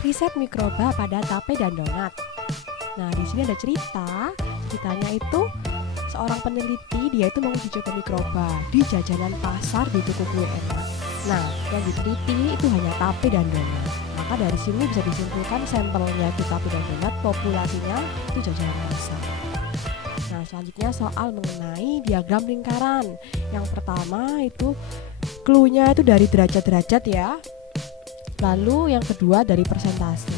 riset mikroba pada tape dan donat. Nah, di sini ada ceritanya itu seorang peneliti, dia itu menguji coba mikroba di jajanan pasar di toko kue enak. Nah, yang diteliti itu hanya tape dan donat. Maka dari sini bisa disimpulkan sampelnya itu tape dan donat, populasinya itu jajanan pasar. Nah, selanjutnya soal mengenai diagram lingkaran. Yang pertama itu clue-nya itu dari derajat-derajat ya. Lalu yang kedua dari persentase.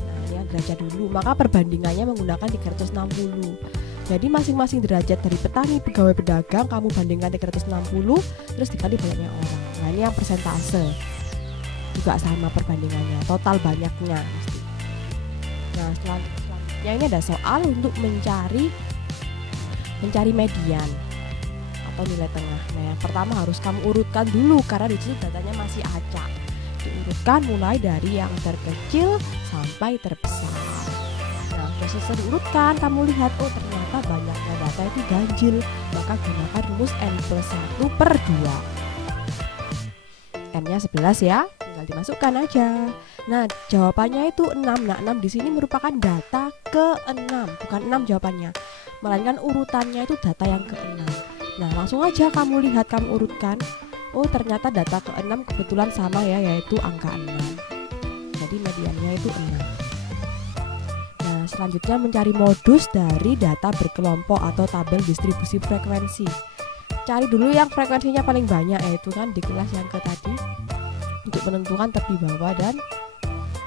Nah, ini yang derajat dulu. Maka perbandingannya menggunakan 360. Jadi masing-masing derajat dari petani, pegawai, pedagang kamu bandingkan 360 terus dikali banyaknya orang. Nah, ini yang persentase. Juga sama perbandingannya, total banyaknya mesti. Nah, selanjutnya ini ada soal untuk mencari median atau nilai tengah. Nah, yang pertama harus kamu urutkan dulu karena di situ datanya masih acak. Diurutkan mulai dari yang terkecil sampai terbesar. Nah, sudah selesai diurutkan, kamu lihat ternyata banyaknya data itu ganjil, maka gunakan rumus n+1/2. N-nya 11 ya, tinggal dimasukkan aja. Nah, jawabannya itu 6. Nah, 6 di sini merupakan data ke-6, bukan 6 jawabannya, melainkan urutannya itu data yang ke-6. Nah, langsung aja kamu lihat, kamu urutkan. Ternyata data ke-6 kebetulan sama ya, yaitu angka 6. Jadi mediannya itu 6. Nah, selanjutnya mencari modus dari data berkelompok atau tabel distribusi frekuensi. Cari dulu yang frekuensinya paling banyak, yaitu kan di kelas yang ke tadi, untuk menentukan tepi bawah dan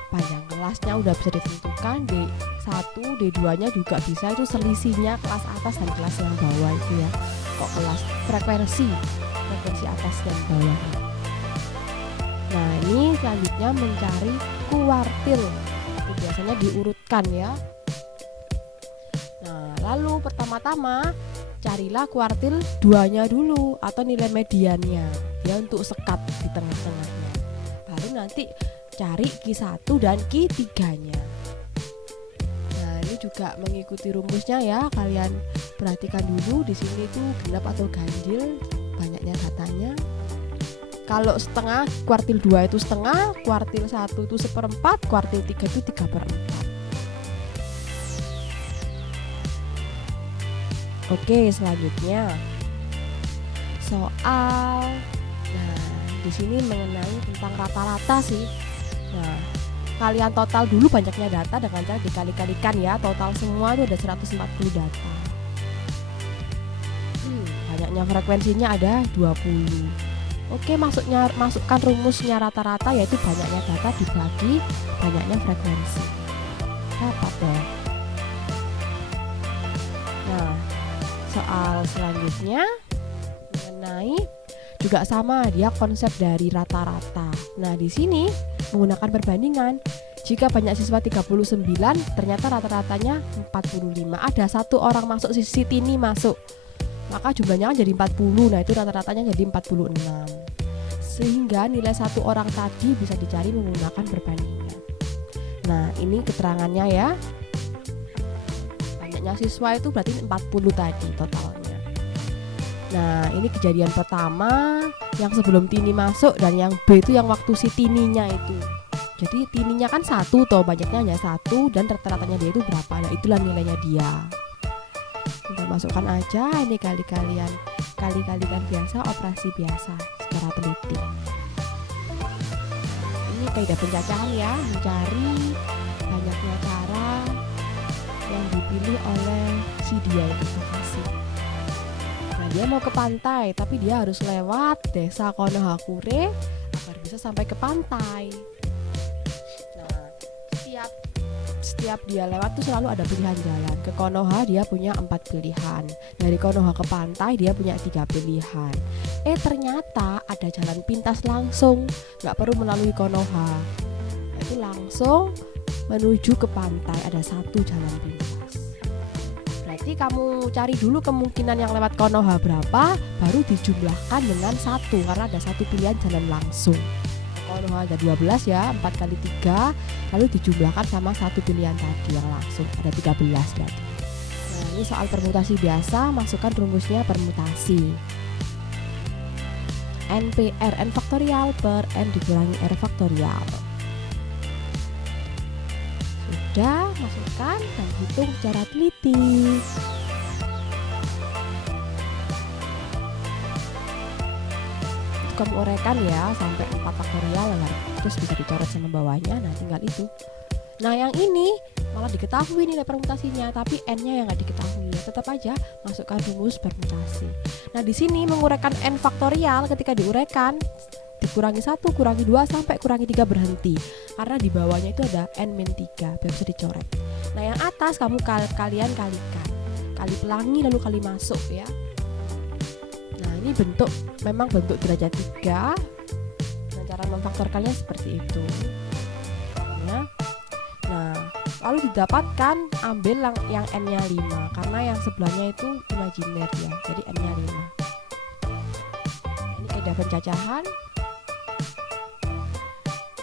panjang kelasnya udah bisa ditentukan. D1, D2 nya juga bisa, itu selisihnya kelas atas dan kelas yang bawah itu ya. Kok kelas frekuensi atas dan bawah. Nah, ini selanjutnya mencari kuartil. Itu biasanya diurutkan ya. Nah, lalu pertama-tama carilah kuartil 2-nya dulu atau nilai mediannya ya, untuk sekat di tengah-tengahnya. Baru nanti cari Q1 dan Q3-nya. Nah, ini juga mengikuti rumusnya ya. Kalian perhatikan dulu di sini itu genap atau ganjil banyaknya datanya. Kalau setengah, kuartil 2 itu setengah, kuartil 1 itu 1/4, kuartil 3 itu 3/4. Oke, selanjutnya soal, nah di sini mengenai tentang rata-rata sih. Nah, kalian total dulu banyaknya data dengan cara dikali-kalikan ya. Total semua itu ada 140 data. Banyaknya frekuensinya ada 20. Oke, masukkan rumusnya rata-rata, yaitu banyaknya data dibagi banyaknya frekuensi. Dapat deh. Nah, soal selanjutnya mengenai juga sama, dia konsep dari rata-rata. Nah, di sini menggunakan perbandingan. Jika banyak siswa 39, ternyata rata-ratanya 45. Ada satu orang masuk, si Tini masuk, maka jumlahnya kan jadi 40. Nah, itu rata-ratanya jadi 46. Sehingga nilai satu orang tadi bisa dicari menggunakan perbandingan. Nah, ini keterangannya ya. Banyaknya siswa itu berarti 40 tadi totalnya. Nah, ini kejadian pertama yang sebelum Tini masuk, dan yang B itu yang waktu si Tininya itu. Jadi Tininya kan 1 toh, banyaknya hanya 1 dan rata-ratanya dia itu berapa. Nah, itulah nilainya dia. Kita masukkan aja, ini kalikan biasa, operasi biasa secara teliti. Ini kaidah pencacahan ya, mencari banyaknya cara yang dipilih oleh si dia itu lokasi. Nah, dia mau ke pantai, tapi dia harus lewat desa Konohakure agar bisa sampai ke pantai. Nah, setiap dia lewat tuh selalu ada pilihan jalan. Ke Konoha dia punya 4 pilihan. Dari Konoha ke pantai dia punya 3 pilihan. Ternyata ada jalan pintas langsung, nggak perlu melalui Konoha. Itu langsung menuju ke pantai, ada 1 jalan pintas. Berarti kamu cari dulu kemungkinan yang lewat Konoha berapa, baru dijumlahkan dengan 1, karena ada 1 pilihan jalan langsung. Konoha ada 12 ya, 4 kali 3, lalu dijumlahkan sama 1 pilihan tadi yang langsung, ada 13 berarti. Nah, ini soal permutasi biasa, masukkan rumusnya permutasi. N faktorial per N dikurangi R faktorial. sudah, masukkan dan hitung secara teliti. Kamu uraikan ya sampai 4 faktorial lah, terus bisa dicoret sama bawahnya. Nah tinggal itu. Nah yang ini malah diketahui nilai permutasinya, tapi n-nya yang nggak diketahui. Ya, tetap aja masukkan rumus permutasi. Nah di sini menguraikan n faktorial, ketika diuraikan dikurangi 1, kurangi 2, sampai kurangi 3 berhenti. Karena di bawahnya itu ada n-3, biar bisa dicoret. Nah yang atas kamu kalian kalikan. Kali pelangi lalu kali masuk ya. Nah ini memang bentuk derajat 3. Dan cara memfaktorkannya seperti itu ya. Nah lalu didapatkan, ambil yang n-nya 5, karena yang sebelahnya itu imajiner ya, jadi n-nya 5. Ini kaidah pencacahan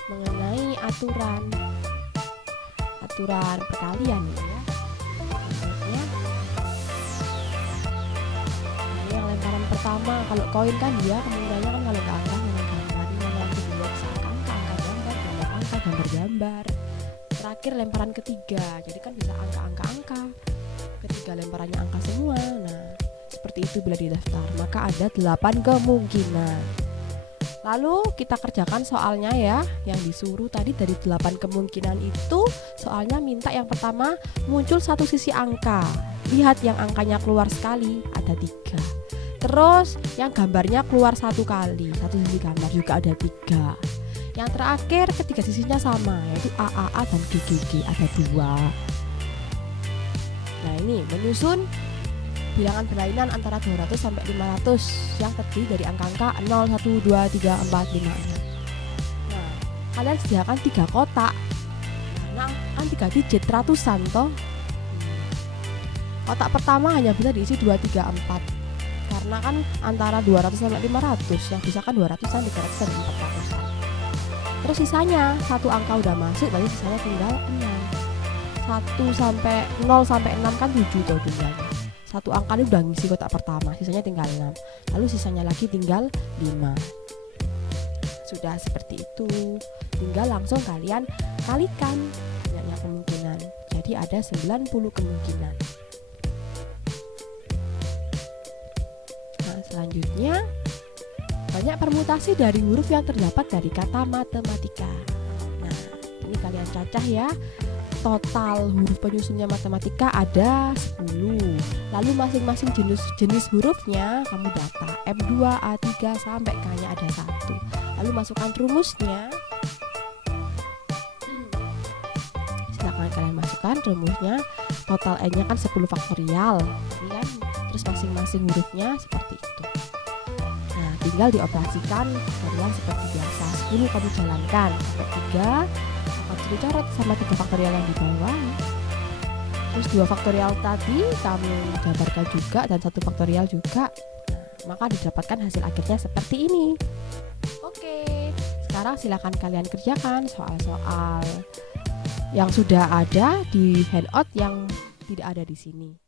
mengenai aturan perkalian ya. Contohnya, ini yang lemparan pertama, kalau koin kan dia kemungkinannya kan kalau nggak angka dengan gambar. Ini yang kedua bisa angka gambar, gambar angka, gambar. Terakhir lemparan ketiga, jadi kan bisa angka. Ketiga lemparannya angka semua. Nah seperti itu bila didaftar, maka ada 8 kemungkinan. Lalu kita kerjakan soalnya ya. Yang disuruh tadi dari 8 kemungkinan itu, soalnya minta yang pertama muncul satu sisi angka. Lihat yang angkanya keluar sekali, ada 3. Terus yang gambarnya keluar 1 kali, satu sisi gambar juga ada 3. Yang terakhir ketiga sisinya sama, yaitu AAA dan GGG, ada 2. Nah ini menyusun bilangan berlainan antara 200 sampai 500 yang terdiri dari angka-angka 0, 1, 2, 3, 4, 5, 6. Nah kalian sediakan 3 kotak, karena kan 3 digit ratusan toh. Kotak pertama hanya bisa diisi 2, 3, 4, karena kan antara 200 sampai 500, yang bisa kan 200-an, 300-an, 400-an. Terus sisanya satu angka udah masuk, berarti sisanya tinggal 6. 0 sampai 6 kan 7 tuh jumlahnya. Satu angka ini udah ngisi kotak pertama, sisanya tinggal 6. Lalu sisanya lagi tinggal 5. Sudah seperti itu. Tinggal langsung kalian kalikan banyaknya kemungkinan. Jadi ada 90 kemungkinan. Nah, selanjutnya banyak permutasi dari huruf yang terdapat dari kata matematika. Nah, ini kalian cacah ya. Total huruf penyusunnya matematika ada 10. Lalu masing-masing jenis hurufnya kamu data M2, A3 sampai K-nya ada 1. Lalu masukkan rumusnya. Silakan kalian masukkan rumusnya. Total N-nya kan 10 faktorial, ya. Terus masing-masing hurufnya seperti itu. Nah, tinggal dioperasikan faktorial seperti biasa. 10 kamu jalankan sampai 3. Harus dicoret sama 3 faktorial yang di bawah. Terus 2 faktorial tadi kamu gambarkan juga, dan 1 faktorial juga. Nah, maka didapatkan hasil akhirnya seperti ini. Oke, sekarang silakan kalian kerjakan soal-soal yang sudah ada di handout yang tidak ada di sini.